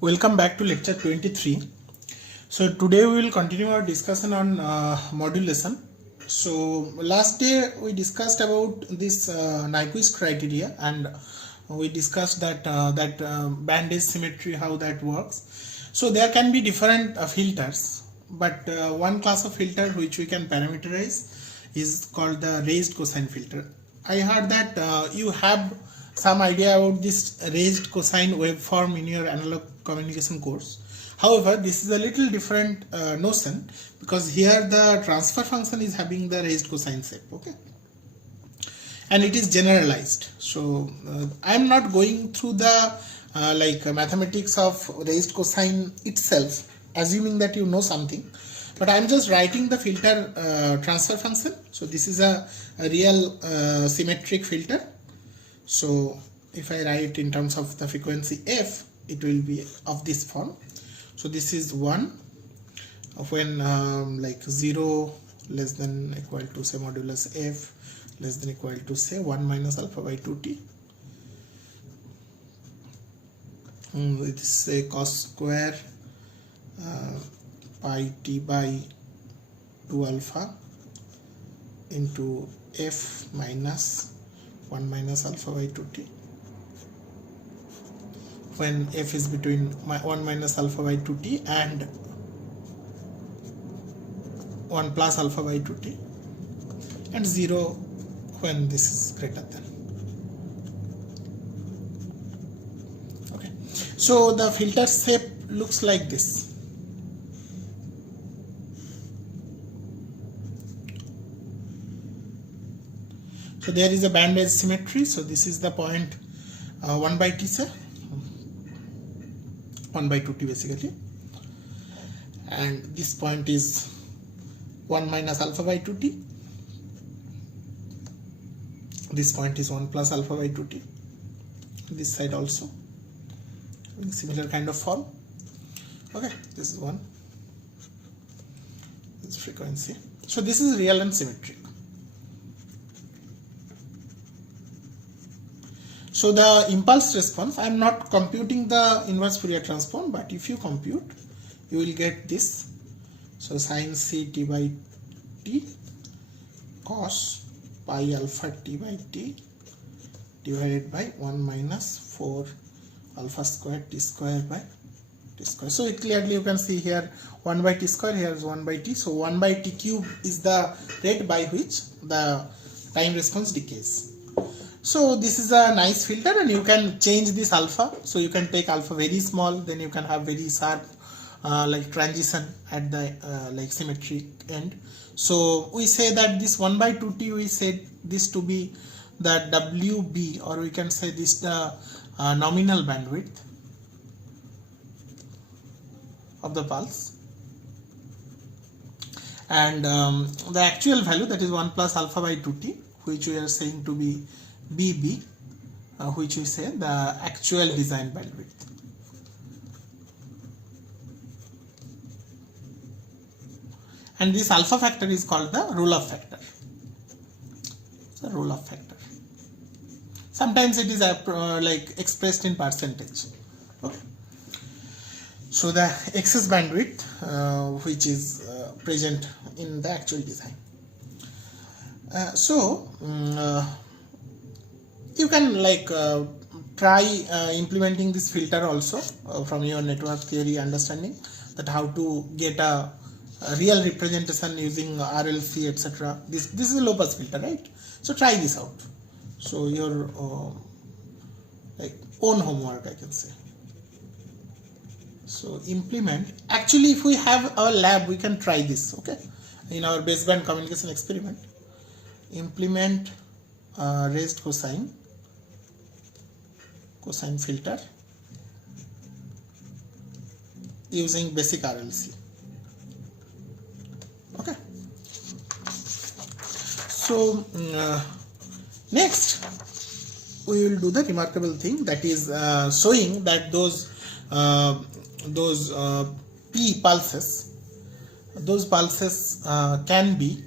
Welcome back to lecture 23. So today we will continue our discussion on modulation. So last day we discussed about this Nyquist criteria, and we discussed that band edge symmetry, how that works. So there can be different filters, but one class of filter which we can parameterize is called the raised cosine filter. I heard that you have some idea about this raised cosine waveform in your analog communication course. However, this is a little different notion, because here the transfer function is having the raised cosine shape, okay, and it is generalized. So I am not going through the mathematics of raised cosine itself, assuming that you know something, but I am just writing the filter transfer function. So this is a real symmetric filter. So if I write in terms of the frequency f, it will be of this form. So this is 1 when 0 less than equal to say modulus f less than equal to say 1 minus alpha by 2t. It is say cos square pi t by 2 alpha into f minus 1 minus alpha by 2t, when f is between 1 minus alpha by 2t and 1 plus alpha by 2t, and 0 when this is greater than. Okay, so the filter shape looks like this. So there is a band edge symmetry. So this is the point 1 by t, say 1 by 2t basically, and this point is 1 minus alpha by 2t. This point is 1 plus alpha by 2t. This side also in similar kind of form. Okay, this is 1. This frequency. So this is real and symmetric. So the impulse response, I am not computing the inverse Fourier transform, but if you compute, you will get this. So sin c t by t cos pi alpha t by t divided by 1 minus 4 alpha square t square by t square. So clearly you can see here 1 by t square, here is 1 by t. So 1 by t cube is the rate by which the time response decays. So this is a nice filter, and you can change this alpha. So you can take alpha very small, then you can have very sharp transition at the symmetric end. So we say that this 1 by 2t, we said this to be the WB, or we can say this the nominal bandwidth of the pulse, and the actual value, that is 1 plus alpha by 2t, which we are saying to be BB, which we say the actual design bandwidth. And this alpha factor is called the roll-off factor. It's a roll-off factor. Sometimes it is expressed in percentage. Okay. So the excess bandwidth which is present in the actual design. You can try implementing this filter also from your network theory understanding, that how to get a real representation using RLC, etc. This is a low pass filter, right? So try this out. So your own homework, I can say. So implement. Actually, if we have a lab, we can try this. Okay, in our baseband communication experiment, implement raised cosine filter using basic RLC. Okay. So next we will do the remarkable thing, that is showing that those P pulses, can be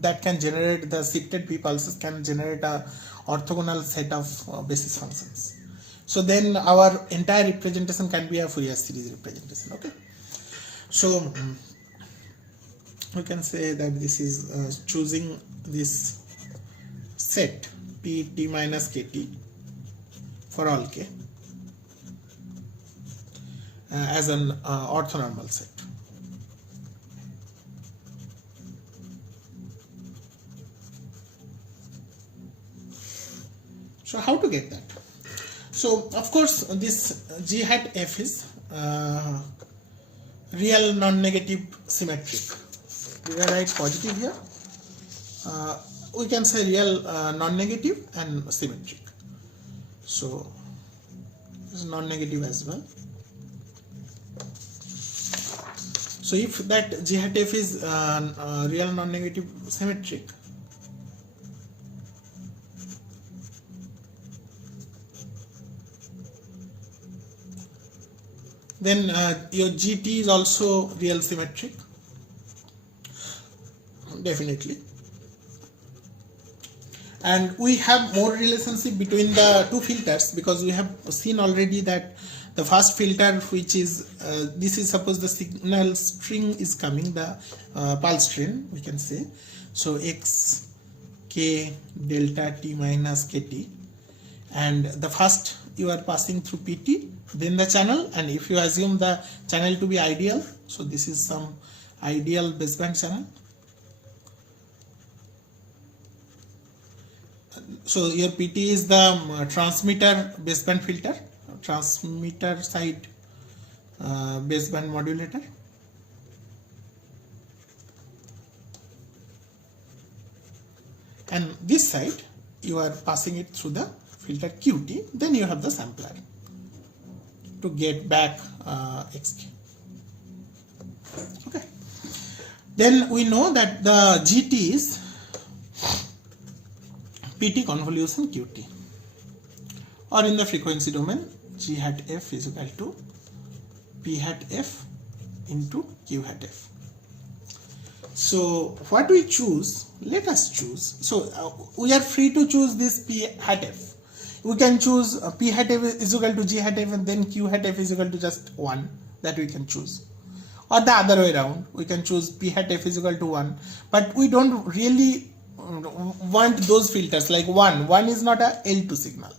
that can generate, the shifted P pulses can generate a orthogonal set of basis functions. So then our entire representation can be a Fourier series representation. Okay, so we can say that this is choosing this set Pt minus Kt for all k as an orthonormal set. So how to get that? So of course this G hat F is real non-negative symmetric. Did I write positive here? We can say real non-negative and symmetric. So this is non-negative as well. So if that G hat F is real non-negative symmetric, then your GT is also real symmetric, definitely. And we have more relationship between the two filters, because we have seen already that the first filter, which is this is suppose the signal string is coming, the pulse train, we can say. So x k delta t minus kt, and the first you are passing through Pt, then the channel, and if you assume the channel to be ideal, so this is some ideal baseband channel. So your Pt is the transmitter baseband filter, transmitter side baseband modulator, and this side you are passing it through the filter Qt, then you have the sampler to get back xk. Okay, then we know that the GT is Pt convolution Qt, or in the frequency domain G hat F is equal to P hat F into Q hat F. So what we choose, let us choose. So we are free to choose this P hat F. We can choose P hat F is equal to G hat F, and then Q hat F is equal to just 1, that we can choose. Or the other way around, we can choose P hat F is equal to 1, but we don't really want those filters, like 1 is not a L2 signal.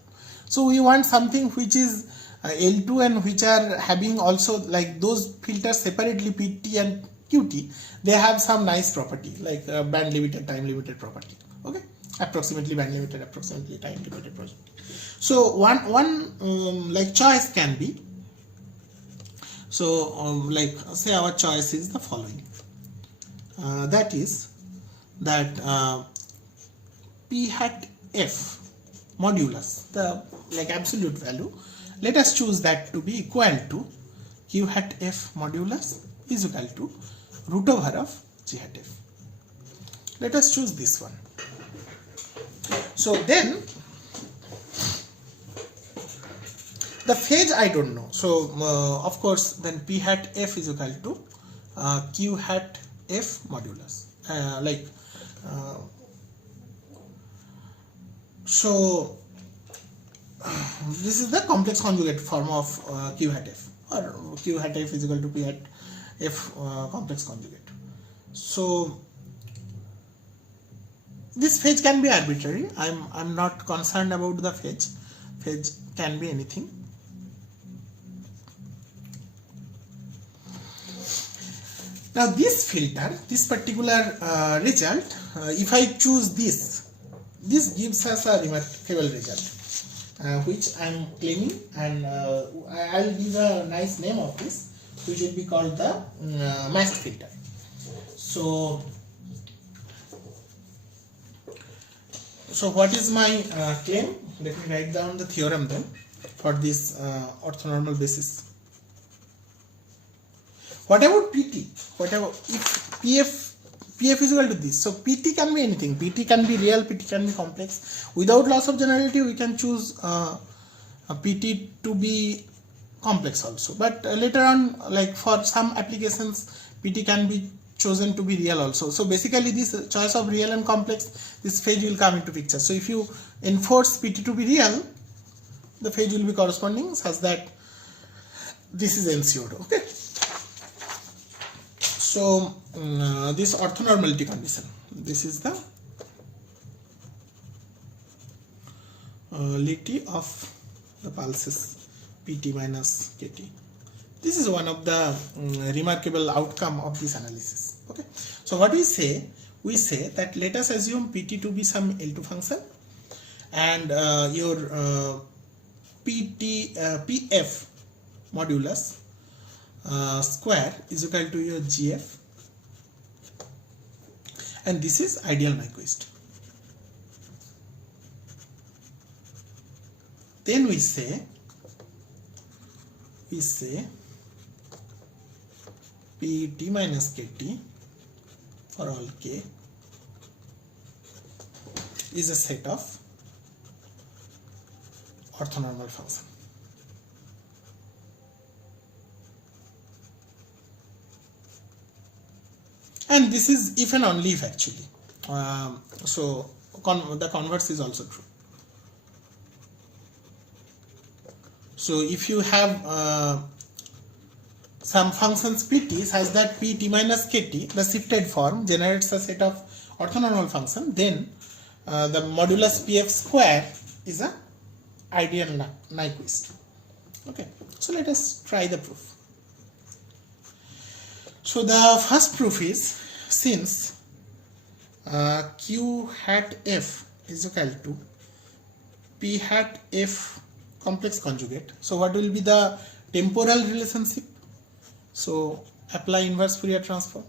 So we want something which is L2 and which are having also like those filters separately, PT and Qt, they have some nice property like band limited, time limited property. Okay, approximately band limited, approximately time limited property. So one like choice can be, so like say our choice is the following, that is that P hat F modulus, the like absolute value, let us choose that to be equal to Q hat F modulus is equal to root over of G hat F. Let us choose this one. So then the phase I don't know, so of course then P hat F is equal to Q hat F modulus, so this is the complex conjugate form of Q hat F, or Q hat F is equal to P hat F complex conjugate. So this phase can be arbitrary. I'm not concerned about the phase. Phase can be anything. Now this filter, this particular result, if I choose this gives us a remarkable result, which I am claiming, and I'll give a nice name of this, which will be called the masked filter. So what is my claim? Let me write down the theorem then for this orthonormal basis. What about PT? Whatever, if PF is equal to this, so PT can be anything. PT can be real, PT can be complex. Without loss of generality, we can choose PT to be complex also. But later on, like for some applications, PT can be chosen to be real also. So basically, this choice of real and complex, this phase will come into picture. So if you enforce PT to be real, the phase will be corresponding such that this is ensured. Okay, so this orthonormality condition, this is the liberty of the pulses Pt minus Kt. This is one of the remarkable outcome of this analysis. Okay, so what we say that let us assume Pt to be some L2 function, and your Pf modulus square is equal to your Gf, and this is ideal Nyquist. Then we say Pt minus Kt for all k is a set of orthonormal function. And this is if and only if actually. So the converse is also true. So if you have some functions Pt such that Pt minus Kt, the shifted form, generates a set of orthonormal function, then the modulus Pf square is a ideal Nyquist. Okay, so let us try the proof. So the first proof is, since Q hat F is equal to P hat F complex conjugate, so what will be the temporal relationship? So apply inverse Fourier transform.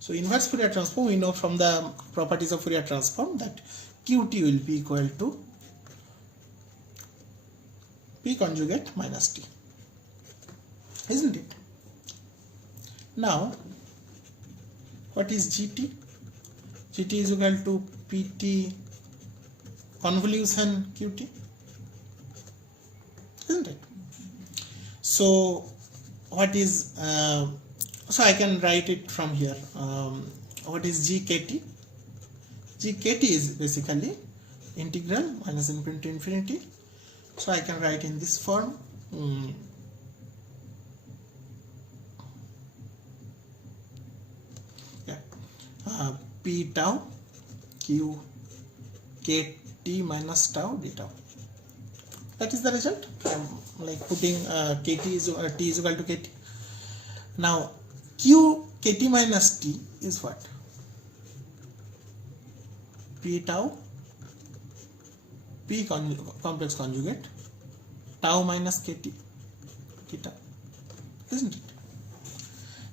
So inverse Fourier transform, we know from the properties of Fourier transform that Qt will be equal to P conjugate minus T, isn't it? Now what is GT? GT is equal to PT convolution Qt, isn't it? So what is so I can write it from here. What is GKT? GKT is basically integral minus infinity to infinity. So I can write in this form. P tau Q KT minus tau d tau. That is the result. I'm like putting KT is T is equal to KT. Now Q KT minus T is what? P tau P complex conjugate tau minus KT theta, isn't it?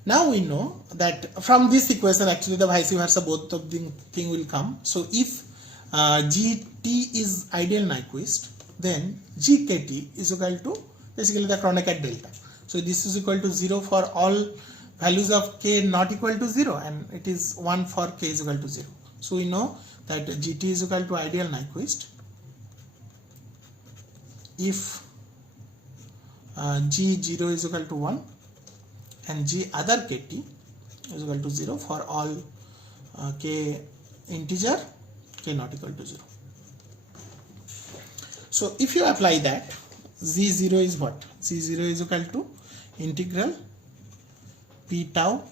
Now we know that from this equation actually the vice versa both of the thing will come. So if GT is ideal Nyquist, then GKT is equal to basically the Kronecker delta. So this is equal to 0 for all values of k not equal to 0, and it is 1 for k is equal to 0. So we know that GT is equal to ideal Nyquist if G0 is equal to 1 and G other KT is equal to 0 for all k integer k not equal to 0. So if you apply that, Z0 is what? Z0 is equal to integral P tau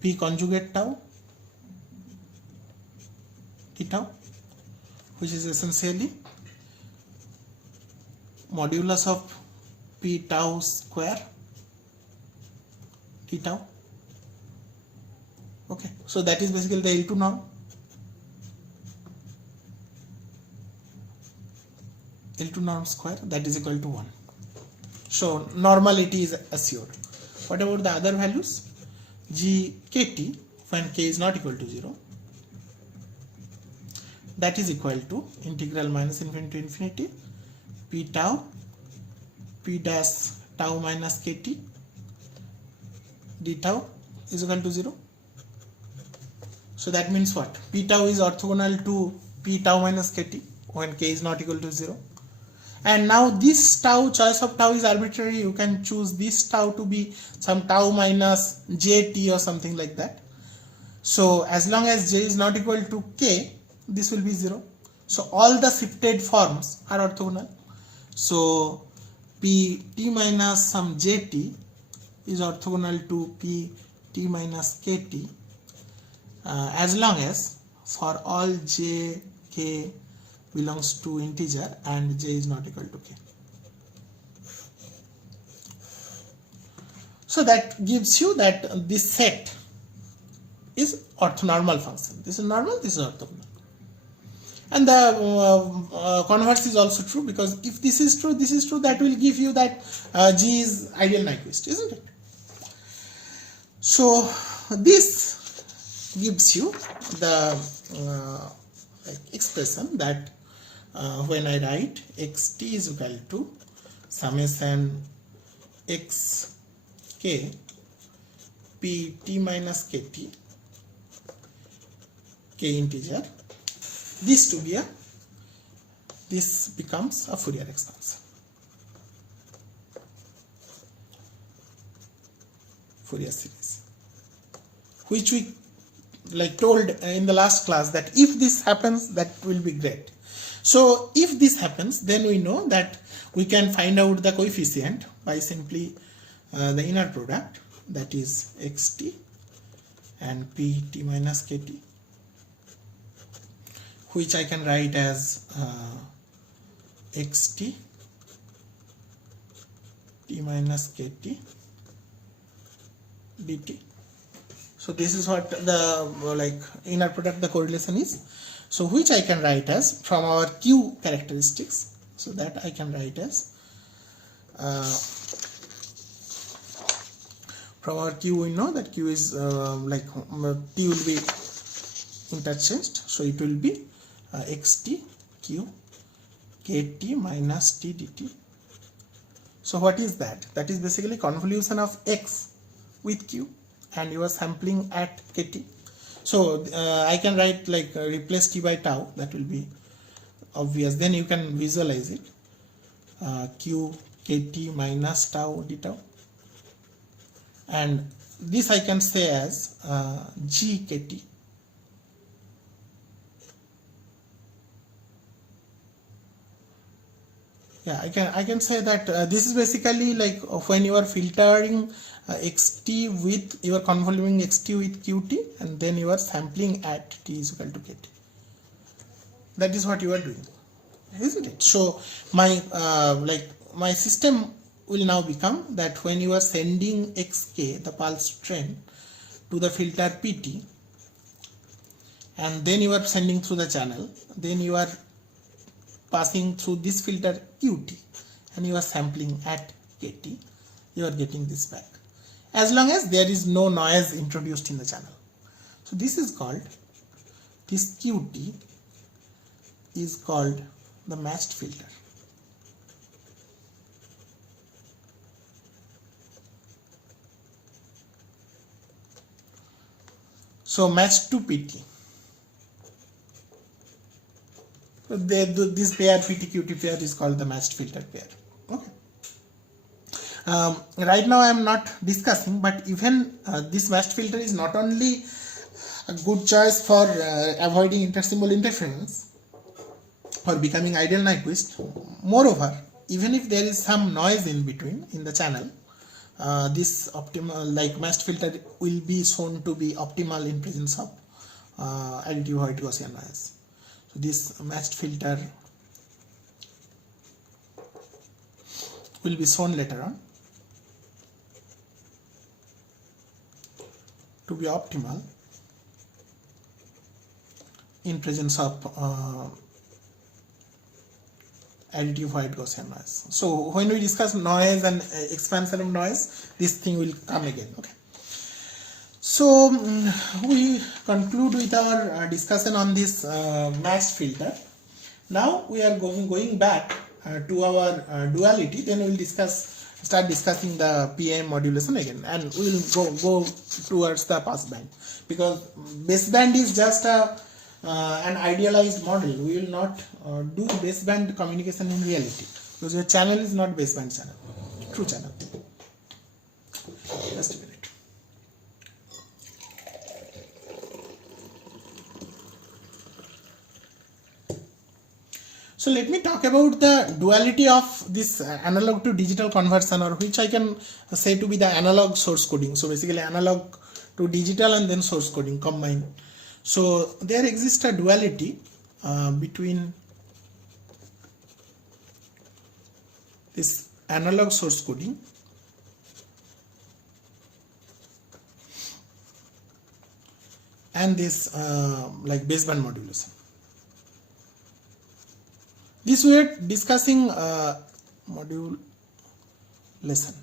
P conjugate tau T tau, which is essentially modulus of P tau square T tau. Okay, so that is basically the L2 norm. L2 norm square, that is equal to 1. So normality is assured. What about the other values? GKT when k is not equal to 0, that is equal to integral minus infinity to infinity P tau P dash tau minus KT d tau is equal to 0. So that means what? P tau is orthogonal to P tau minus KT when k is not equal to 0. And now this tau, choice of tau is arbitrary. You can choose this tau to be some tau minus JT or something like that. So as long as J is not equal to K, this will be 0. So all the shifted forms are orthogonal. So p t minus some jt is orthogonal to p t minus kt as long as for all j k belongs to integer and j is not equal to k. So that gives you that this set is orthonormal function. This is normal, this is orthogonal. And the converse is also true, because if this is true, this is true, that will give you that G is ideal Nyquist, isn't it? So this gives you the expression that when I write xt is equal to summation xk p t minus kt k integer, this becomes a Fourier expansion. Fourier series, which we told in the last class that if this happens, that will be great. So if this happens, then we know that we can find out the coefficient by simply the inner product, that is xt and pt minus kt, which I can write as xt t minus kt dt. So this is what the inner product, the correlation is. So which I can write as from our q characteristics. So that I can write as from our q we know that q is t will be interchanged. So it will be xt q kt minus t dt. So what is that? That is basically convolution of x with q, and you are sampling at kt. So I can write replace t by tau, that will be obvious. Then you can visualize it, q kt minus tau d tau, and this I can say as g kt. Yeah, I can say that this is basically when you are filtering xt with, you are convolving xt with qt, and then you are sampling at t is equal to kt. That is what you are doing, isn't it? So my my system will now become that when you are sending xk, the pulse train, to the filter pt, and then you are sending through the channel, then you are passing through this filter qt, and you are sampling at kt, you are getting this back, as long as there is no noise introduced in the channel. So this is called, this qt is called the matched filter. So matched to pt. This pair pt-qt pair is called the matched filter pair. Okay. Right now I am not discussing, but even this matched filter is not only a good choice for avoiding intersymbol interference or becoming ideal Nyquist. Moreover, even if there is some noise in between in the channel, this optimal matched filter will be shown to be optimal in presence of additive white Gaussian noise. So this matched filter will be shown later on to be optimal in presence of additive white Gaussian noise. So when we discuss noise and expansion of noise, this thing will come again. Okay. So we conclude with our discussion on this matched filter. Now we are going back to our duality. Then we will start discussing the PAM modulation again, and we will go towards the passband, because baseband is just an idealized model. We will not do baseband communication in reality, because your channel is not baseband channel, true channel. Just a minute. So let me talk about the duality of this analog to digital conversion, or which I can say to be the analog source coding. So basically analog to digital and then source coding combined. So there exists a duality between this analog source coding and this like baseband modulation. This we are discussing module lesson.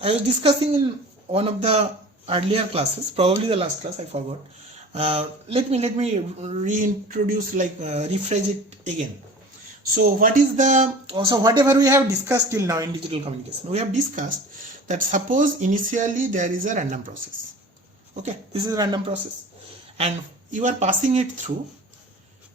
I was discussing in one of the earlier classes, probably the last class, I forgot. Let me reintroduce, like rephrase it again. So what is the, so whatever we have discussed till now in digital communication, we have discussed that suppose initially there is a random process. Okay, this is a random process and you are passing it through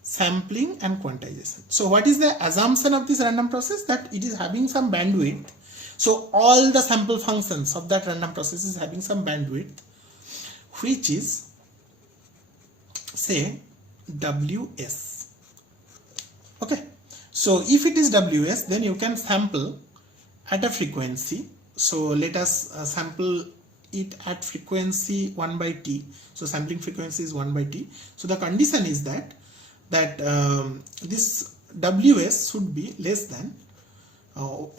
sampling and quantization. So what is the assumption of this random process? That it is having some bandwidth. So all the sample functions of that random process is having some bandwidth, which is, say, WS. Okay, so if it is WS, then you can sample at a frequency. So let us sample it at frequency 1 by t. So sampling frequency is 1 by t. So the condition is that this WS should be less than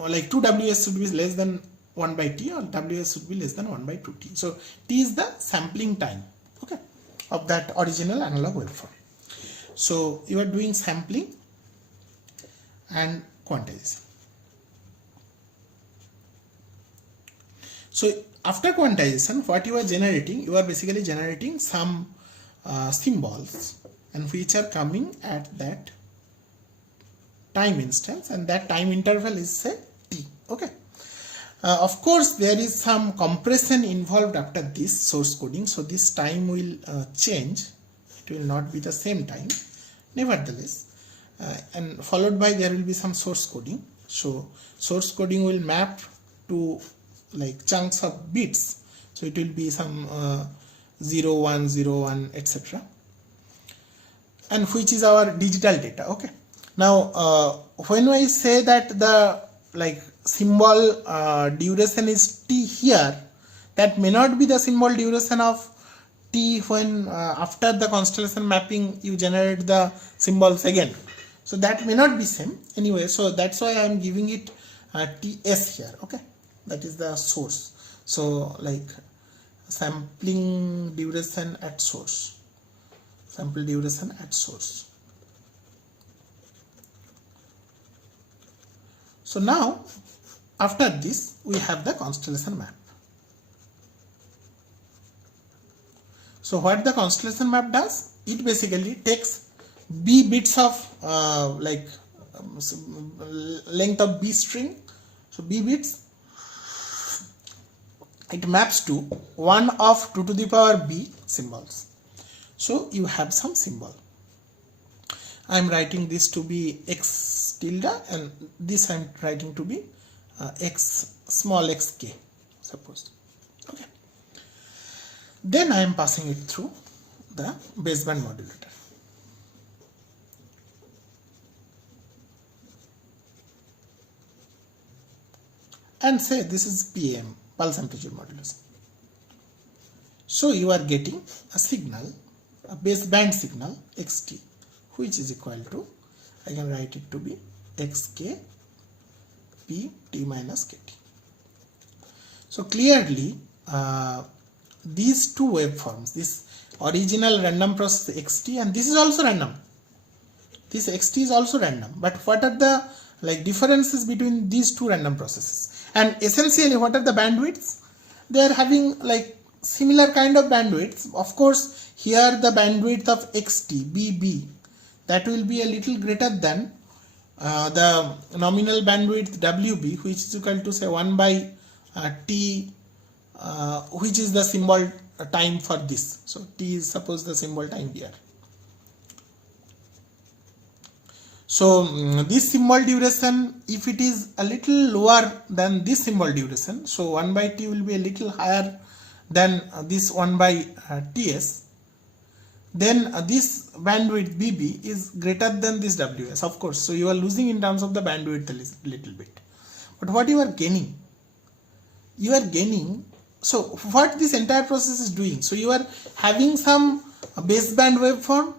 like 2 WS should be less than 1 by t, or WS should be less than 1 by 2t. So t is the sampling time, okay, of that original analog waveform. So you are doing sampling and quantization. So after quantization, what you are generating, you are basically generating some symbols, and which are coming at that time instance, and that time interval is, say, t. Okay. Of course, there is some compression involved after this source coding, so this time will change. It will not be the same time, nevertheless, and followed by there will be some source coding. So source coding will map to like chunks of bits. So it will be some 0, 1, 0, 1, etc. and which is our digital data. Okay. Now when I say that the like symbol duration is t here, that may not be the symbol duration of t when after the constellation mapping you generate the symbols again. So that may not be same anyway. So that's why I am giving it ts here. Okay, that is the source. So like sampling duration at source. Sample duration at source. So now after this we have the constellation map. So what the constellation map does, it basically takes b bits of length of b string. So b bits, it maps to one of 2 to the power b symbols. So you have some symbol. I am writing this to be x tilde, and this I am writing to be x small xk, suppose. Okay. Then I am passing it through the baseband modulator. And say this is PAM, pulse amplitude modulation. So you are getting a signal, a baseband signal xt, which is equal to, I can write it to be xk p t minus kt. So clearly these two waveforms, this original random process xt and this is also random, this xt is also random, but what are the like differences between these two random processes? And essentially what are the bandwidths? They are having like similar kind of bandwidths. Of course here the bandwidth of xt bb, that will be a little greater than the nominal bandwidth wb, which is equal to say 1 by t, which is the symbol time for this. So t is suppose the symbol time here. So this symbol duration, if it is a little lower than this symbol duration, so 1 by t will be a little higher than this 1 by ts, then this bandwidth BB is greater than this WS, of course. So you are losing in terms of the bandwidth a little bit. But what you are gaining? You are gaining. So what this entire process is doing? So you are having some baseband waveform.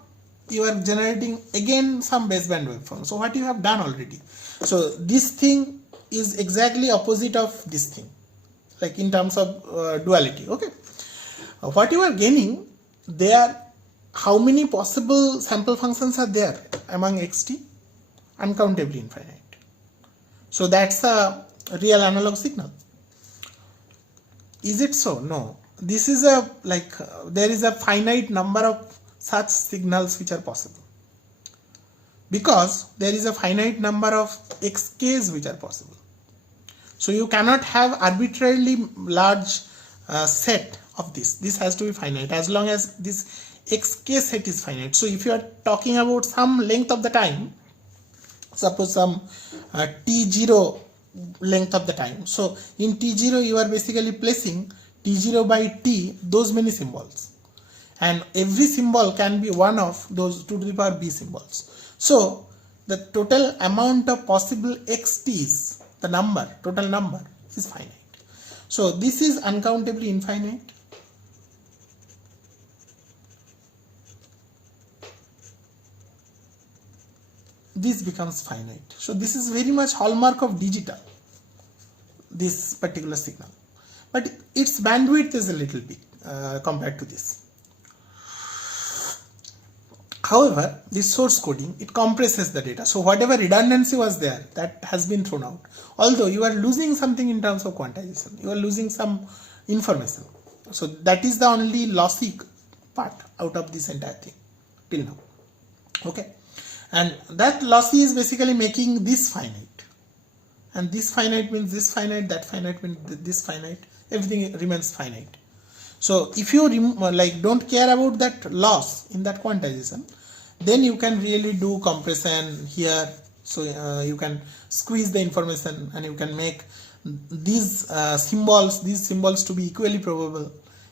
You are generating again some baseband waveform. So what you have done already? So this thing is exactly opposite of this thing, like in terms of duality. Okay. What you are gaining there? How many possible sample functions are there among xt? Uncountably infinite. So that's a real analog signal. Is it so? No. This is a there is a finite number of such signals which are possible, because there is a finite number of xk's which are possible. So you cannot have arbitrarily large set of this. This has to be finite as long as this xk set is finite. So if you are talking about some length of the time, suppose some t0 length of the time, so in t0 you are basically placing t0 by t those many symbols, and every symbol can be one of those 2 to the power b symbols. So the total amount of possible xt's, the number, total number, is finite. So this is uncountably infinite. This becomes finite. So this is very much hallmark of digital, this particular signal, but its bandwidth is a little bit compared to this. However, this source coding, it compresses the data. So whatever redundancy was there, that has been thrown out. Although you are losing something in terms of quantization, you are losing some information. So that is the only lossy part out of this entire thing till now. Okay. And that lossy is basically making this finite, and this finite means this finite, that finite means this finite, everything remains finite. So if you don't care about that loss in that quantization, then you can really do compression here. So you can squeeze the information and you can make these symbols to be equally probable,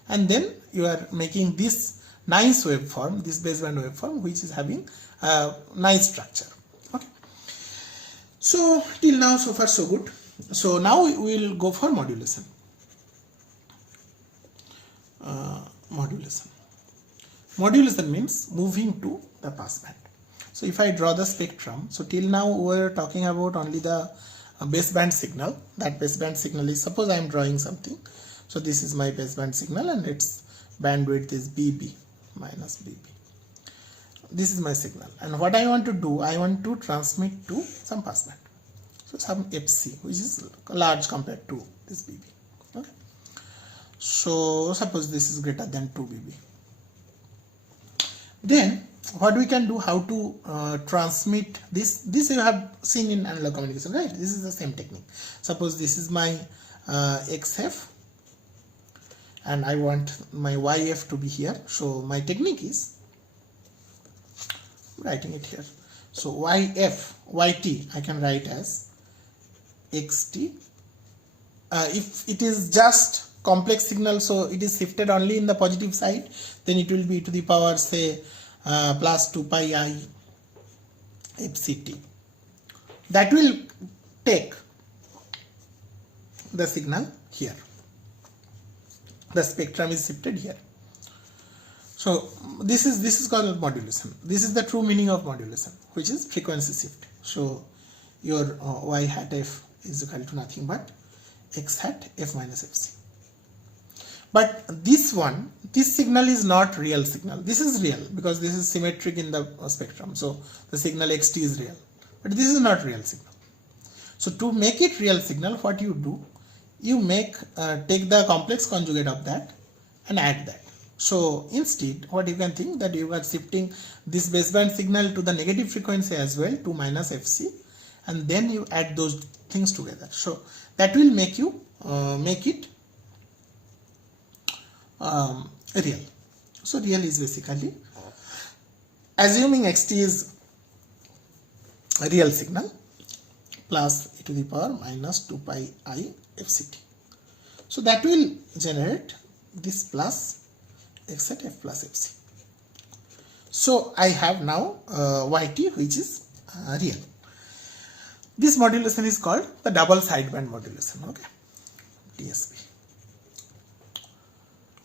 and then you are making this nice waveform, this baseband waveform, which is having a nice structure. Okay. So till now, so far so good. So now we will go for modulation. Modulation means moving to the passband. So if I draw the spectrum, so till now we were talking about only the baseband signal. That baseband signal is, suppose I am drawing something. So this is my baseband signal and its bandwidth is BB minus BB. This is my signal, and what I want to do, I want to transmit to some passband. So some FC, which is large compared to this BB. Okay. So suppose this is greater than 2 BB. Then what we can do, how to transmit this you have seen in analog communication, right? This is the same technique. Suppose this is my XF and I want my YF to be here. So my technique is writing it here. So YT I can write as XT. If it is just complex signal, so it is shifted only in the positive side, then it will be to the power, say, plus 2 pi I FCT. That will take the signal here. The spectrum is shifted here. So this is called modulation. This is the true meaning of modulation, which is frequency shift. So your y hat f is equal to nothing but x hat f minus fc. But this signal is not real signal. This is real because this is symmetric in the spectrum. So the signal xt is real, but this is not real signal. So to make it real signal, what you do, you take the complex conjugate of that and add that. So instead, what you can think, that you are shifting this baseband signal to the negative frequency as well, to minus fc, and then you add those things together. So that will make you make it real. So real is basically assuming xt is a real signal plus e to the power minus 2 pi I fct. So that will generate this plus x at f plus fc. So I have now YT which is real. This modulation is called the double sideband modulation, okay, DSB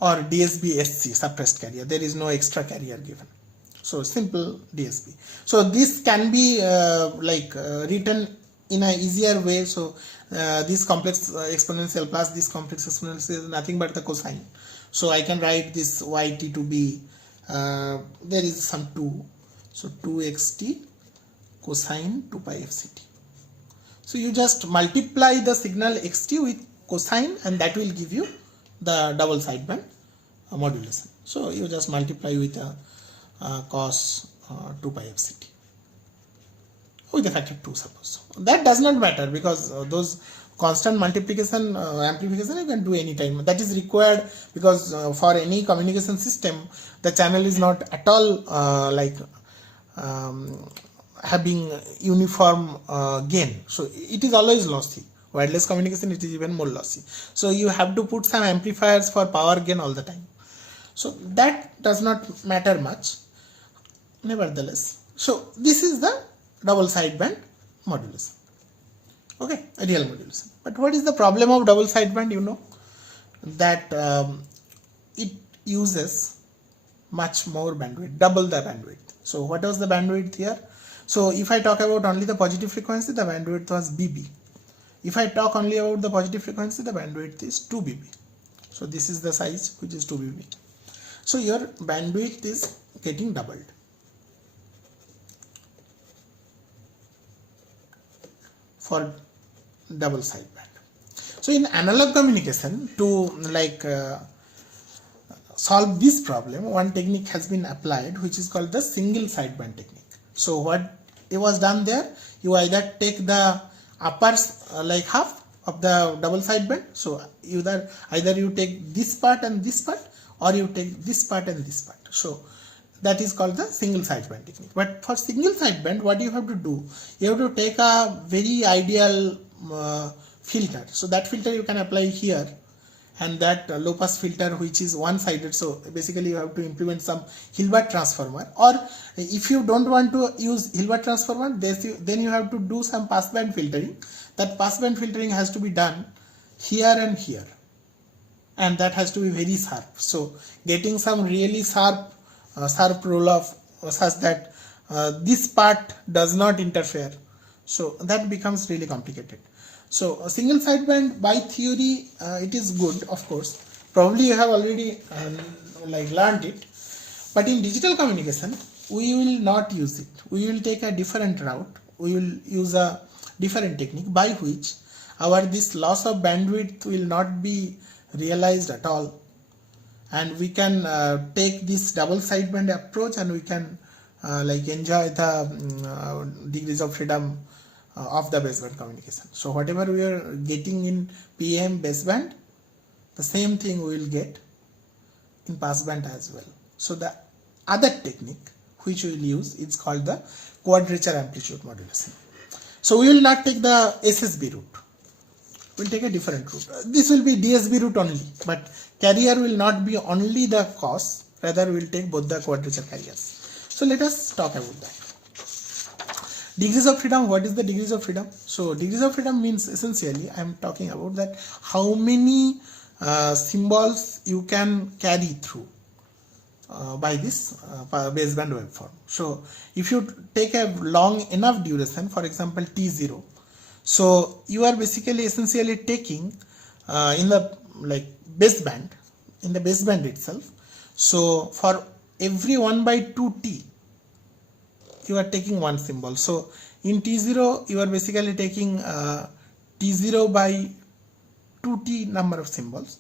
or DSB SC, suppressed carrier. There is no extra carrier given. So simple DSB. So this can be written in an easier way. So this complex exponential plus this complex exponential is nothing but the cosine. So I can write this YT to be there is some 2. So 2xt cosine 2 pi fct. So you just multiply the signal xt with cosine and that will give you the double sideband modulation. So you just multiply with cos 2 pi fct with a factor 2, suppose. That does not matter because those constant multiplication amplification you can do anytime. That is required because for any communication system the channel is not at all having uniform gain. So it is always lossy. Wireless communication it is even more lossy. So you have to put some amplifiers for power gain all the time. So that does not matter much. Nevertheless, so this is the double sideband modulation. Okay, a real modulation. But what is the problem of double sideband? You know that it uses much more bandwidth, double the bandwidth. So what was the bandwidth here? So if I talk about only the positive frequency, the bandwidth was BB. If I talk only about the positive frequency, the bandwidth is 2 BB. So this is the size which is 2 BB. So your bandwidth is getting doubled. For double sideband. So in analog communication, to solve this problem, one technique has been applied which is called the single sideband technique. So what it was done there, you either take the upper half of the double sideband. So either you take this part and this part, or you take this part and this part. So that is called the single sideband technique. But for single sideband, what you have to do, you have to take a very ideal filter. So that filter you can apply here, and that low pass filter which is one sided. So basically you have to implement some Hilbert transformer, or if you don't want to use Hilbert transformer, then you have to do some passband filtering. That passband filtering has to be done here and here, and that has to be very sharp. So getting some really sharp roll off such that this part does not interfere, so that becomes really complicated. So a single sideband by theory it is good, of course. Probably you have already learned it, but in digital communication we will not use it. We will take a different route. We will use a different technique by which this loss of bandwidth will not be realized at all, and we can take this double sideband approach, and we can enjoy the degrees of freedom of the baseband communication. So whatever we are getting in PM baseband, the same thing we will get in passband as well. So the other technique which we will use is called the quadrature amplitude modulation. So we will not take the SSB route. We will take a different route. This will be DSB route only, but carrier will not be only the cause, rather we will take both the quadrature carriers. So let us talk about that. Degrees of freedom. What is the degrees of freedom? So degrees of freedom means essentially I am talking about that how many symbols you can carry through by this baseband waveform. So if you take a long enough duration, for example T0, so you are basically essentially taking in the baseband, in the baseband itself. So for every 1/2t you are taking one symbol. So in T0 you are basically taking T0 by 2t number of symbols.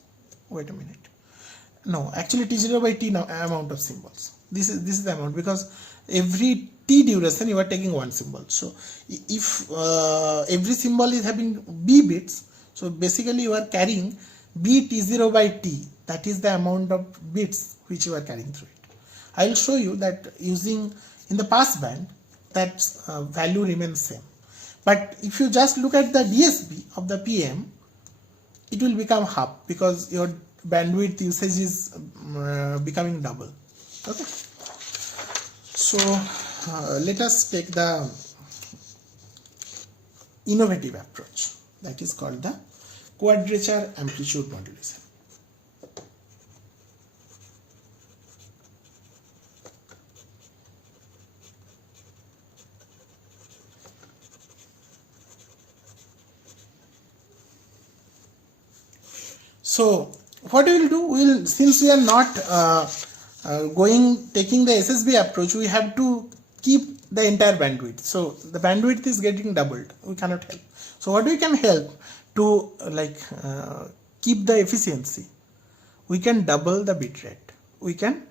Wait a minute. No, actually T0 by t amount of symbols. This is the amount, because every t duration you are taking one symbol. So if every symbol is having b bits, so basically you are carrying b T0 by t. That is the amount of bits which you are carrying through it. I will show you that using in the passband that value remains same. But if you just look at the DSB of the PM, it will become half, because your bandwidth usage is becoming double. Okay. So let us take the innovative approach, that is called the quadrature amplitude modulation. So what we will do, since we are not taking the SSB approach, we have to keep the entire bandwidth. So the bandwidth is getting doubled, we cannot help. So what we can help to keep the efficiency, we can double the bit rate. We can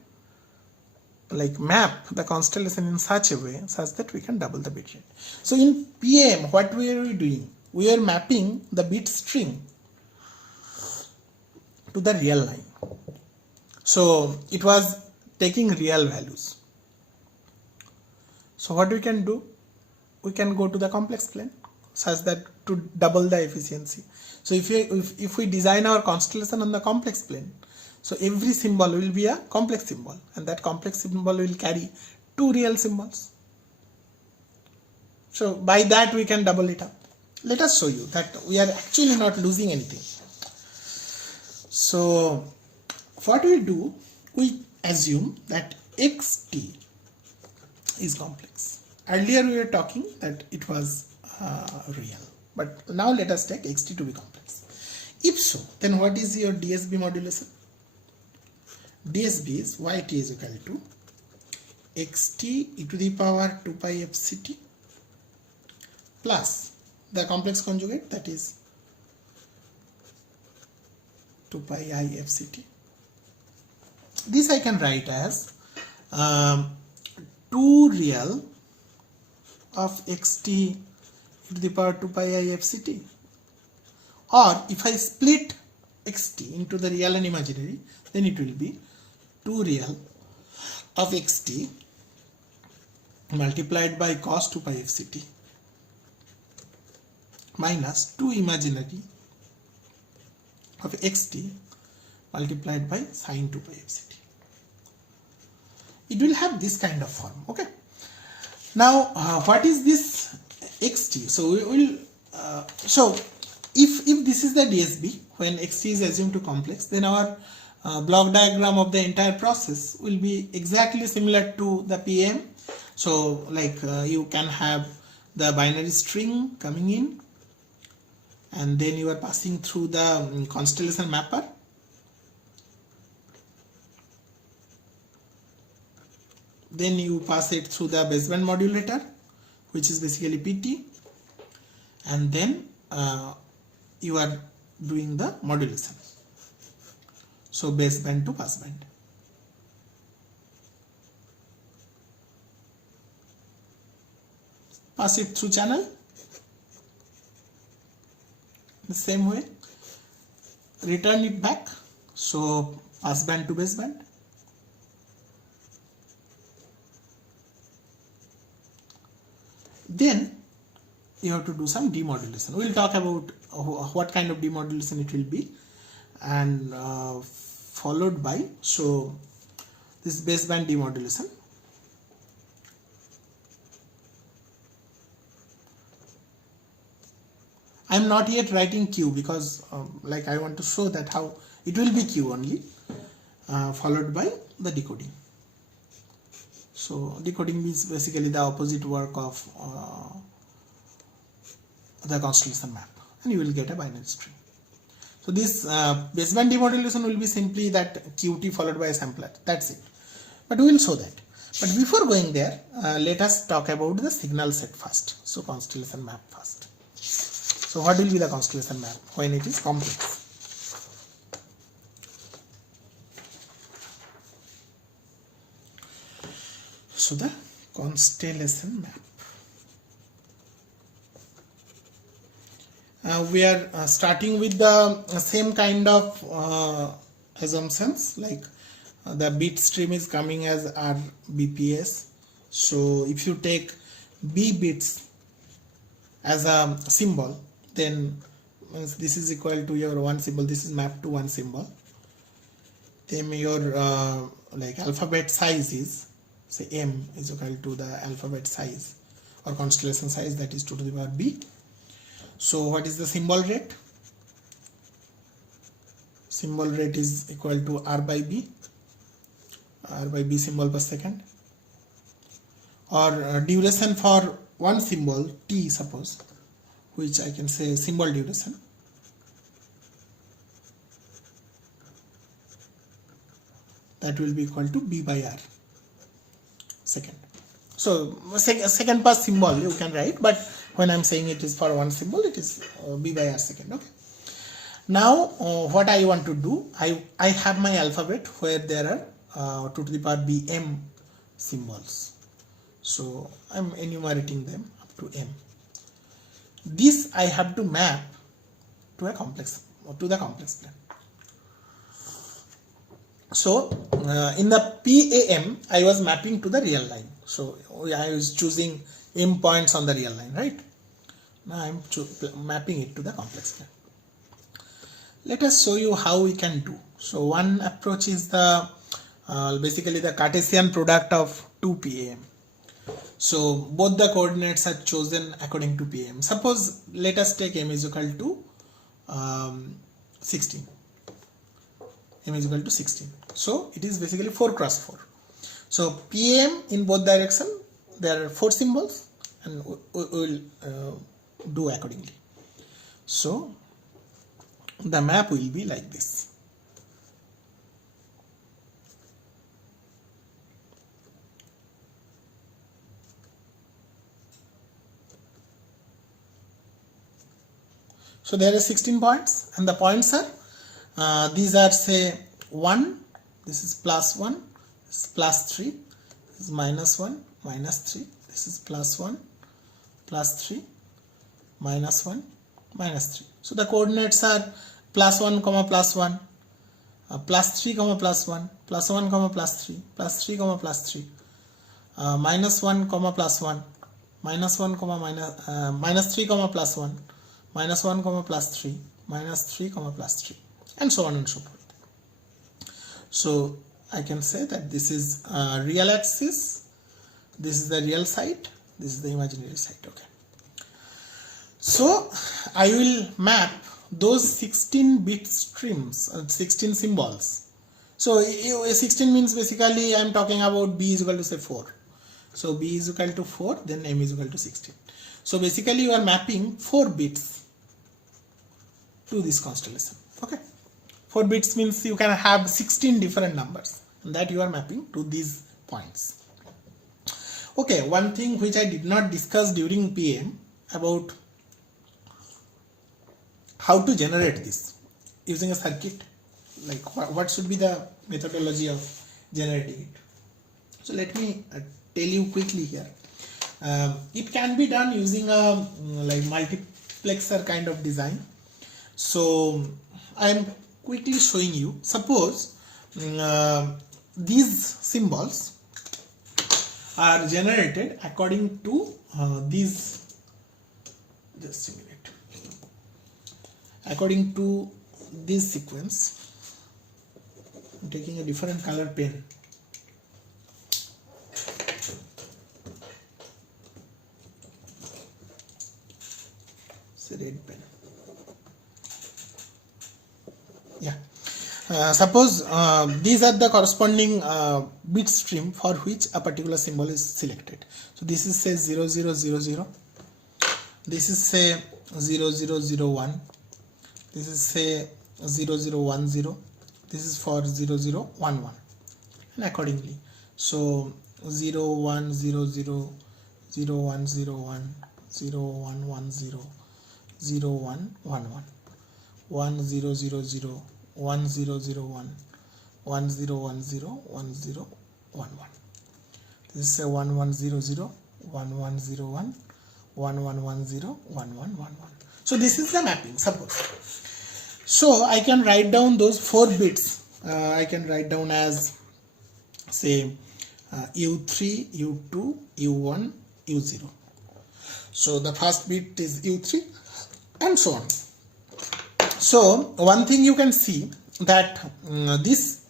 map the constellation in such a way such that we can double the bit rate. So in PAM, what we are doing, we are mapping the bit string to the real line. So it was taking real values. So what we can do, we can go to the complex plane such that to double the efficiency. So if we design our constellation on the complex plane, so every symbol will be a complex symbol, and that complex symbol will carry two real symbols. So by that we can double it up. Let us show you that we are actually not losing anything. So what we do, we assume that xt is complex. Earlier we were talking that it was real, but now let us take xt to be complex. If so, then what is your DSB modulation? DSB is yt is equal to xt e to the power 2 pi fct plus the complex conjugate, that is 2 pi I fct. This I can write as 2 real of xt e to the power 2 pi I fct, or if I split xt into the real and imaginary, then it will be 2 real of xt multiplied by cos 2 pi fct minus 2 imaginary of xt multiplied by sin 2 pi fct. It will have this kind of form. Okay. Now what is this xt? So we will so if this is the DSB when xt is assumed to complex, then our block diagram of the entire process will be exactly similar to the PAM. So you can have the binary string coming in, and then you are passing through the constellation mapper. Then you pass it through the baseband modulator, which is basically PT, and then you are doing the modulation. So baseband to passband. Pass it through channel the same way, return it back, so passband to baseband. Then you have to do some demodulation. We will talk about what kind of demodulation it will be, and followed by this baseband demodulation. I am not yet writing Q because I want to show that how it will be Q only, followed by the decoding. So decoding is basically the opposite work of the constellation map, and you will get a binary string. So this baseband demodulation will be simply that QT followed by a sampler. That's it. But we will show that. But before going there, let us talk about the signal set first. So constellation map first. So what will be the constellation map when it is complex? So the constellation map. We are starting with the same kind of assumptions, like the bit stream is coming as RBPS. So if you take B bits as a symbol, then this is equal to your one symbol, this is mapped to one symbol. Then your alphabet size is say m is equal to the alphabet size or constellation size, that is 2 to the power b. So what is the symbol rate? Symbol rate is equal to r by b symbol per second, or duration for one symbol t, suppose, which I can say symbol duration, that will be equal to b by r second. So second per symbol you can write, but when I'm saying it is for one symbol, it is b by r second. Okay. Now what I want to do, I have my alphabet where there are 2 to the power b m symbols. So I'm enumerating them up to m. This I have to map to a complex, to the complex plan. So in the PAM I was mapping to the real line. So I was choosing m points on the real line, right? Now I'm mapping it to the complex plan. Let us show you how we can do. So one approach is the basically the Cartesian product of two PAM. So both the coordinates are chosen according to PAM. Suppose let us take m is equal to 16. M is equal to 16. So it is basically 4 cross 4. So PAM in both direction, there are 4 symbols, and we will do accordingly. So the map will be like this. So there are 16 points, and the points are these are, say, 1, this is plus 1, this is plus 3, this is minus 1, minus 3, this is plus 1, plus 3, minus 1, minus 3. So the coordinates are plus 1 comma plus 1, plus 3 comma plus 1, plus 1 comma plus 3, plus 3 comma plus 3, minus 1 comma plus 1, minus 1 comma minus 3 comma plus 1, minus 1 comma plus 3, minus 3 comma plus 3, and so on and so forth. So I can say that this is real axis, this is the real side, this is the imaginary side. Okay. So I will map those 16 bit streams, 16 symbols. So 16 means basically I am talking about b is equal to, say, 4. So b is equal to 4, then m is equal to 16. So basically you are mapping 4 bits to this constellation. Okay. 4 bits means you can have 16 different numbers, and that you are mapping to these points. Okay, one thing which I did not discuss during PM about how to generate this using a circuit, like what should be the methodology of generating it. So let me tell you quickly here. It can be done using a like multiplexer kind of design. So I am quickly showing you. Suppose these symbols are generated according to these, just a minute, according to this sequence. I'm taking a different color pen. It's a red pen. Yeah. Suppose these are the corresponding bit stream for which a particular symbol is selected. So this is, say, 0000, this is, say, 0001, this is, say, 0010, this is for 0011, and accordingly. So 0100, 0101, 0110, 0111, 1000, 1001, 1010, 1011. This is a 1100, 1101, 1110, 1111. So this is the mapping, suppose. So I can write down those 4 bits. I can write down as, say, U3, U2, U1, U0. So the first bit is U3, and so on. So one thing you can see that this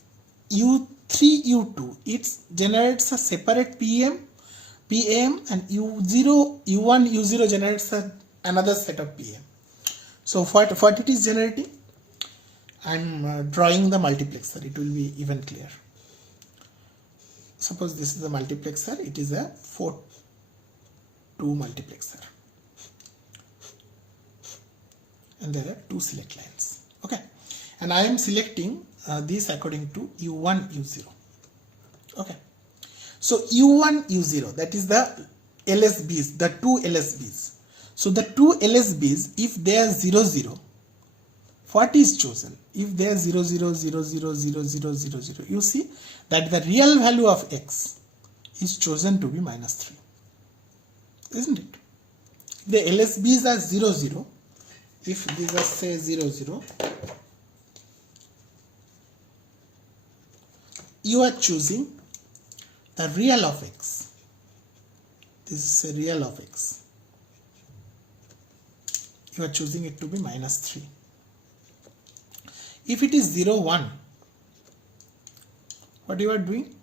U3 U3U2, it generates a separate PAM, and U0, U1, U0 generates another set of PAM. So what it is generating, I'm drawing the multiplexer, it will be even clear. Suppose this is the multiplexer, it is a 4-2 multiplexer, and there are 2 select lines. Okay, and I am selecting this according to U1, U0. Okay, so U1, U0, that is the LSBs, the 2 LSBs. So the 2 LSBs, if they are 0, 0, what is chosen? If they are 0, 0, 0, 0, 0, 0, 0, 0, you see that the real value of x is chosen to be -3, isn't it? The LSBs are 0, 0. If these are say 0, 0, you are choosing the real of x. This is a real of x. You are choosing it to be -3. If it is 0, 1, what you are doing?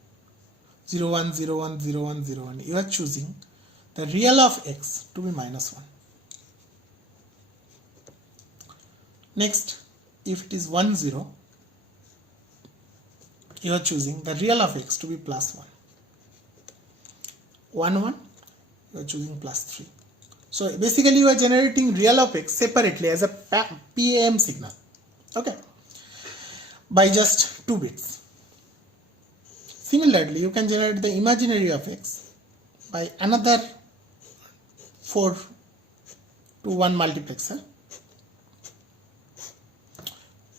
0, 1, 0, 1, 0, 1, 0, 1. You are choosing the real of x to be -1. Next, if it is 1, 0, you are choosing the real of x to be +1. 1, 1, you are choosing +3. So basically you are generating real of x separately as a PAM signal, okay, by just 2 bits. Similarly, you can generate the imaginary of x by another 4-1 multiplexer,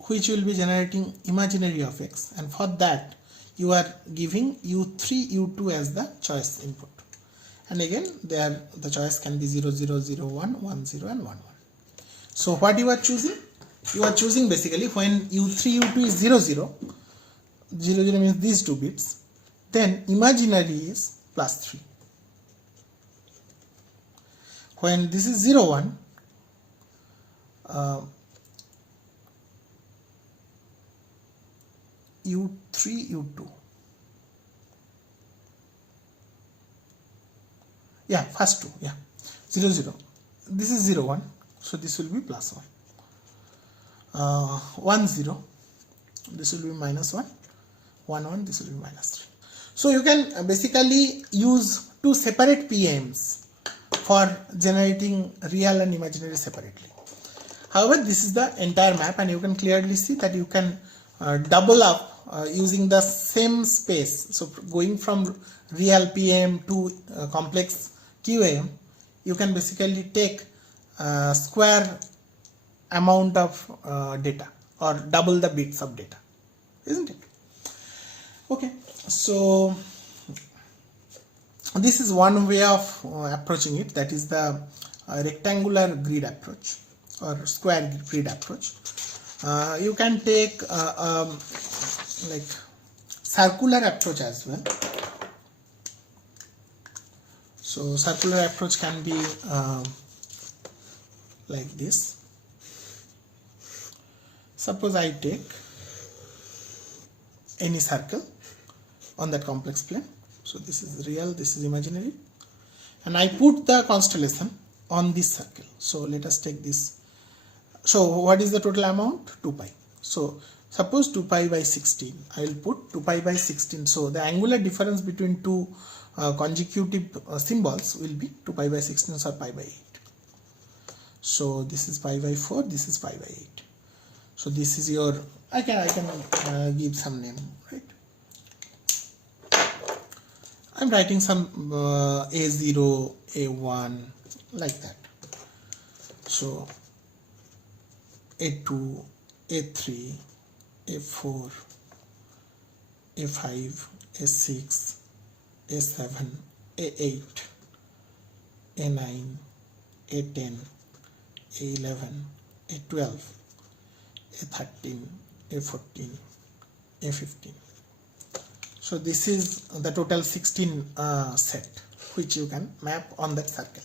which will be generating imaginary of x, and for that you are giving U3, U2 as the choice input. And again, there the choice can be 0, 0, 0, 1, 1, 0, and 1, 1. So what you are choosing? You are choosing basically when U3, U2 is 0, 0, 0, 0 means these 2 bits, then imaginary is +3. When this is 0, 1, U3, U2. Yeah, first 2, yeah, 0, 0. This is 0, 1, so this will be +1. 1, 0, this will be -1. 1, 1, this will be -3. So you can basically use 2 separate PAMs for generating real and imaginary separately. However, this is the entire map, and you can clearly see that you can double up using the same space. So going from real PAM to complex QAM, you can basically take square amount of data, or double the bits of data, isn't it? Okay, so this is one way of approaching it, that is the rectangular grid approach or square grid approach. You can take like circular approach as well. So circular approach can be like this. Suppose I take any circle on that complex plane. So this is real, this is imaginary, and I put the constellation on this circle. So let us take this. So what is the total amount? 2 pi. So suppose 2 pi by 16, I will put 2 pi by 16. So the angular difference between 2 consecutive symbols will be 2 pi by 16 or pi by 8. So this is pi by 4, this is pi by 8. So this is your, I can give some name, right? I'm writing some A0, A1, like that. So A2, A3, A4, A5, A6, A7, A8, A9, A10, A11, A12, A13, A14, A15. So this is the total 16 set which you can map on that circle.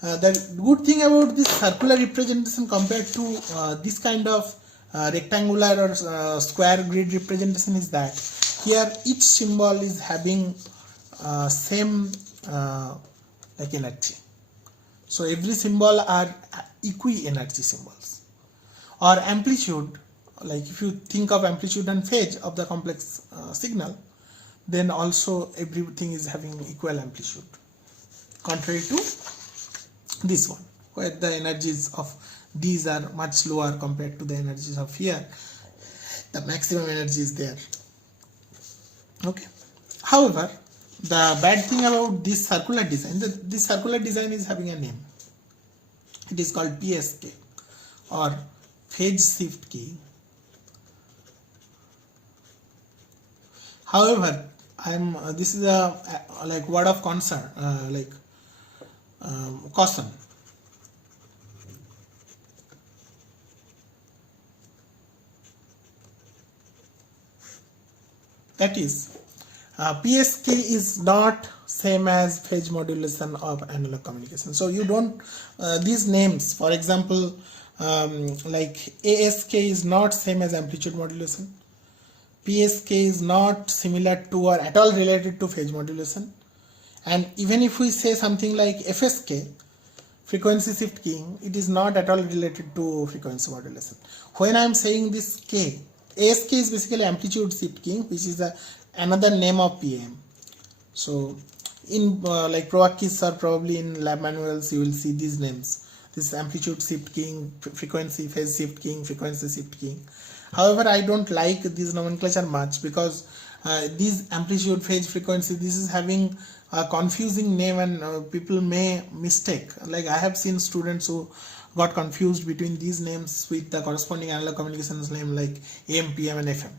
The good thing about this circular representation compared to this kind of rectangular or square grid representation is that here each symbol is having same like energy. So every symbol are equi-energy symbols. Or amplitude, like if you think of amplitude and phase of the complex signal, then also everything is having equal amplitude, contrary to this one where the energies of these are much lower compared to the energies of here. The maximum energy is there. Okay. However, the bad thing about this circular design, this circular design is having a name. It is called PSK or phase shift key. However, this is a like word of concern, caution. That is, PSK is not same as phase modulation of analog communication. So you don't, these names, for example, like ASK is not same as amplitude modulation. PSK is not similar to or at all related to phase modulation. And even if we say something like FSK, frequency shift keying, it is not at all related to frequency modulation. When I am saying this K, ASK is basically amplitude shift keying, which is another name of PAM. So in like ProArchis or probably in lab manuals, you will see these names. This amplitude shift keying, frequency phase shift keying, frequency shift keying. However, I don't like this nomenclature much because these amplitude, phase, frequency, this is having a confusing name and people may mistake. Like I have seen students who got confused between these names with the corresponding analog communications name like AM, PM and FM.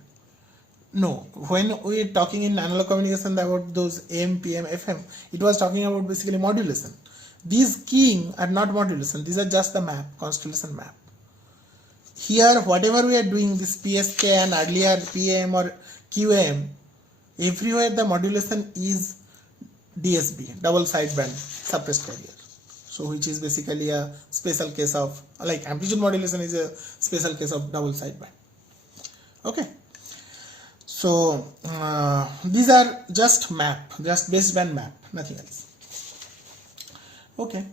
No, when we are talking in analog communication about those AM, PM, FM, it was talking about basically modulation. These keying are not modulation, these are just the map, constellation map. Here, whatever we are doing, this PSK and earlier PAM or QAM, everywhere the modulation is DSB, double sideband suppressed carrier. So, which is basically a special case of, like amplitude modulation is a special case of double sideband. Okay. So, these are just map, just baseband map, nothing else. Okay.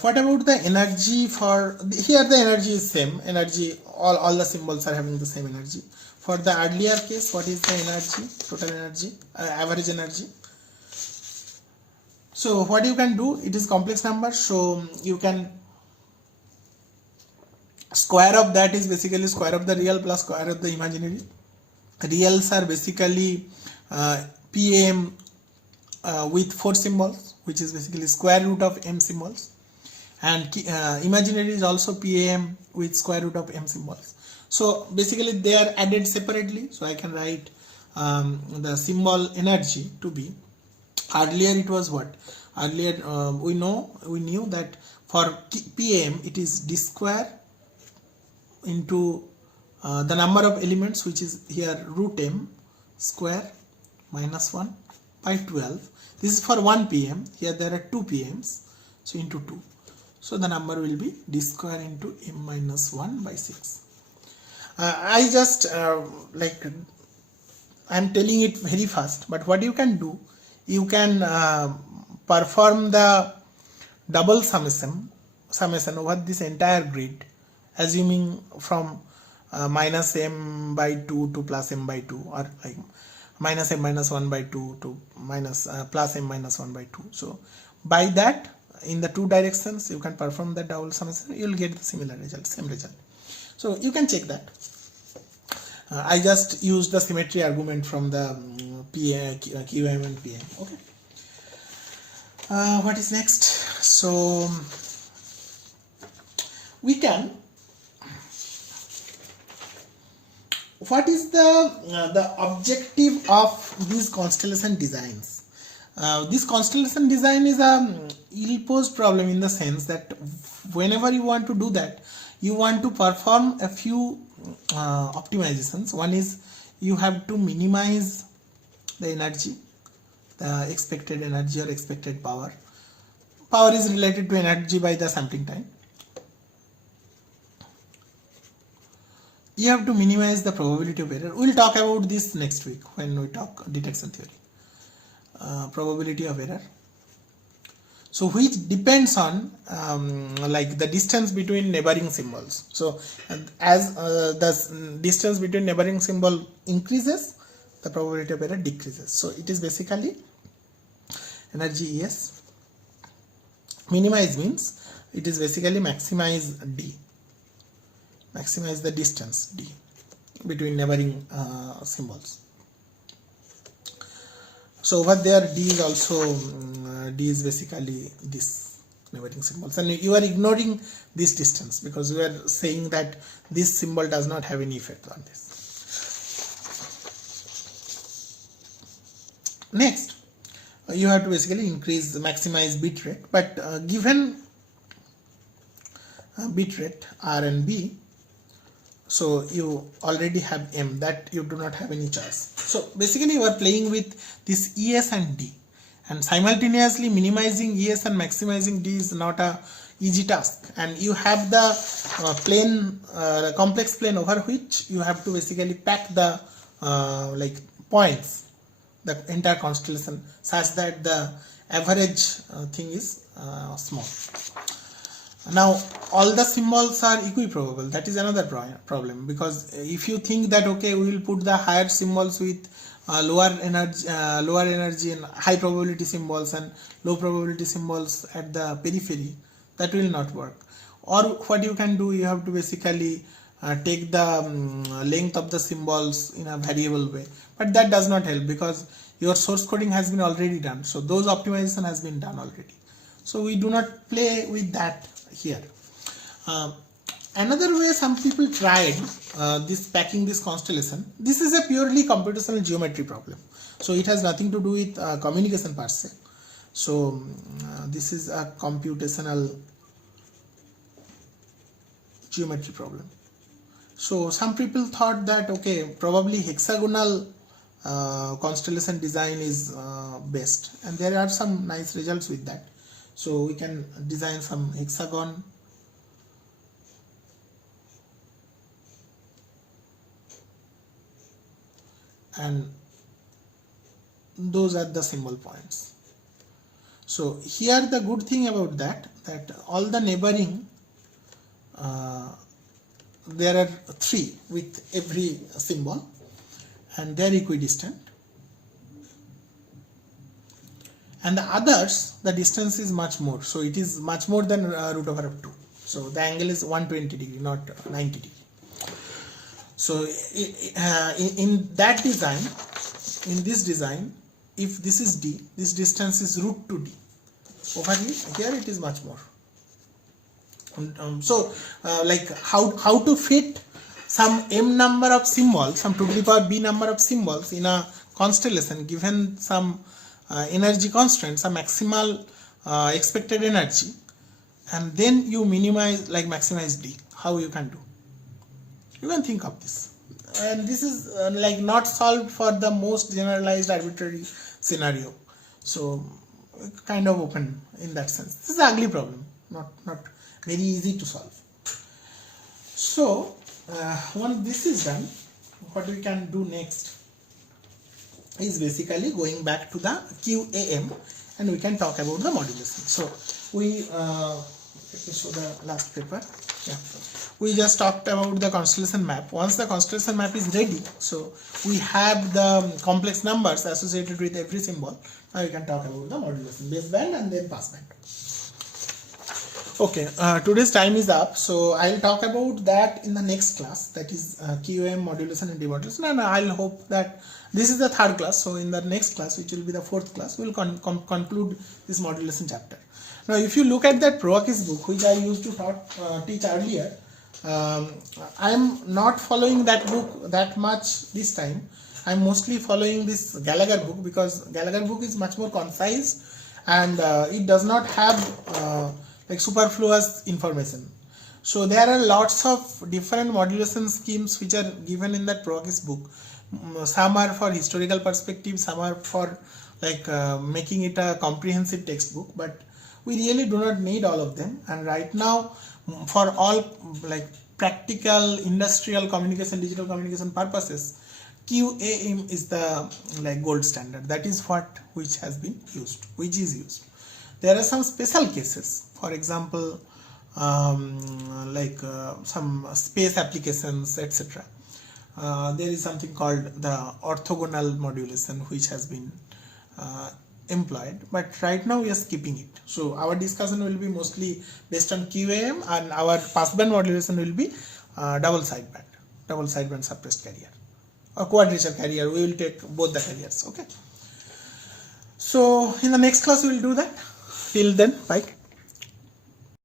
What about the energy for here? The energy is same energy, all the symbols are having the same energy. For the earlier case, what is the energy, total energy, average energy? So what you can do, it is complex number, so you can square of that is basically square of the real plus square of the imaginary. Reals are basically PAM with 4 symbols, which is basically square root of M symbols, and imaginary is also PAM with square root of M symbols. So basically they are added separately, so I can write the symbol energy to be, earlier it was what, earlier we knew that for PAM it is d square into the number of elements, which is here root M square minus 1 by 12. This is for 1 PM. Here there are 2 PMs, so into 2. So the number will be d square into M minus 1 by 6. I just like I'm telling it very fast, but what you can do, you can perform the double summation over this entire grid, assuming from minus M by 2 to plus M by 2, or like minus M minus 1 by 2 to minus plus M minus 1 by 2. So by that, in the 2 directions, you can perform the double summation, you will get the similar result, same result. So you can check that. I just used the symmetry argument from the QM and PM. Okay. What is next? So we can. What is the objective of these constellation designs? This constellation design is a ill-posed problem in the sense that whenever you want to do that, you want to perform a few optimizations. One is you have to minimize the energy, the expected energy or expected power. Power is related to energy by the sampling time. you have to minimize the probability of error. We'll talk about this next week when we talk detection theory. Probability of error, so which depends on like the distance between neighboring symbols. So as the distance between neighboring symbol increases, the probability of error decreases. So it is basically energy Es. Minimize means it is basically maximize D, maximize the distance D between neighboring symbols. So over there D is also D is basically this neighboring symbols, and you are ignoring this distance because we are saying that this symbol does not have any effect on this. Next, you have to basically increase the maximize bit rate, but given bit rate R and B, so you already have M, that you do not have any choice. So basically you are playing with this Es and D, and simultaneously minimizing Es and maximizing D is not a easy task, and you have the plane complex plane over which you have to basically pack the like points, the entire constellation, such that the average thing is small. Now all the symbols are equiprobable. That is another problem, because if you think that okay, we will put the higher symbols with lower energy and high probability symbols and low probability symbols at the periphery, that will not work. Or what you can do, you have to basically take the length of the symbols in a variable way, but that does not help because your source coding has been already done, so those optimization has been done already, so we do not play with that here. Another way some people tried this packing this constellation, this is a purely computational geometry problem, so it has nothing to do with communication per se. So this is a computational geometry problem. So some people thought that okay, probably hexagonal constellation design is best, and there are some nice results with that. So we can design some hexagon, and those are the symbol points. So here the good thing about that all the neighboring there are 3 with every symbol, and they are equidistant, and the others the distance is much more, so it is much more than root over of 2, so the angle is 120 degree, not 90 degree. So in that design, in this design, if this is D, this distance is root 2D. Over here it is much more. So like how to fit some m number of symbols, some 2 to the power b number of symbols in a constellation given some energy constraint, some maximal expected energy, and then you minimize, like maximize D. How you can do? You can think of this, and this is like not solved for the most generalized arbitrary scenario, so kind of open in that sense. This is an ugly problem, not very easy to solve. So once this is done, what we can do next is basically going back to the QAM, and we can talk about the modulation. So we let me show the last paper. Yeah, we just talked about the constellation map. Once the constellation map is ready, so we have the complex numbers associated with every symbol. Now we can talk about the modulation, baseband and then passband. Okay, today's time is up, so I'll talk about that in the next class, that is QAM, modulation and demodulation, and I'll hope that this is the 3rd class, so in the next class, which will be the 4th class, we'll conclude this modulation chapter. Now if you look at that Proakis book, which I used to teach earlier, I am not following that book that much this time. I am mostly following this Gallagher book, because Gallagher book is much more concise, and it does not have like superfluous information. So there are lots of different modulation schemes which are given in that Proakis book. Some are for historical perspective, some are for like making it a comprehensive textbook, but we really do not need all of them. And right now, for all like practical industrial communication, digital communication purposes, QAM is the like gold standard. That is what which has been used, which is used. There are some special cases, for example, some space applications, etc. There is something called the orthogonal modulation which has been employed, but right now we are skipping it. So our discussion will be mostly based on QAM, and our passband modulation will be double sideband suppressed carrier or quadrature carrier. We will take both the carriers. Okay. So in the next class we will do that. Till then, bye.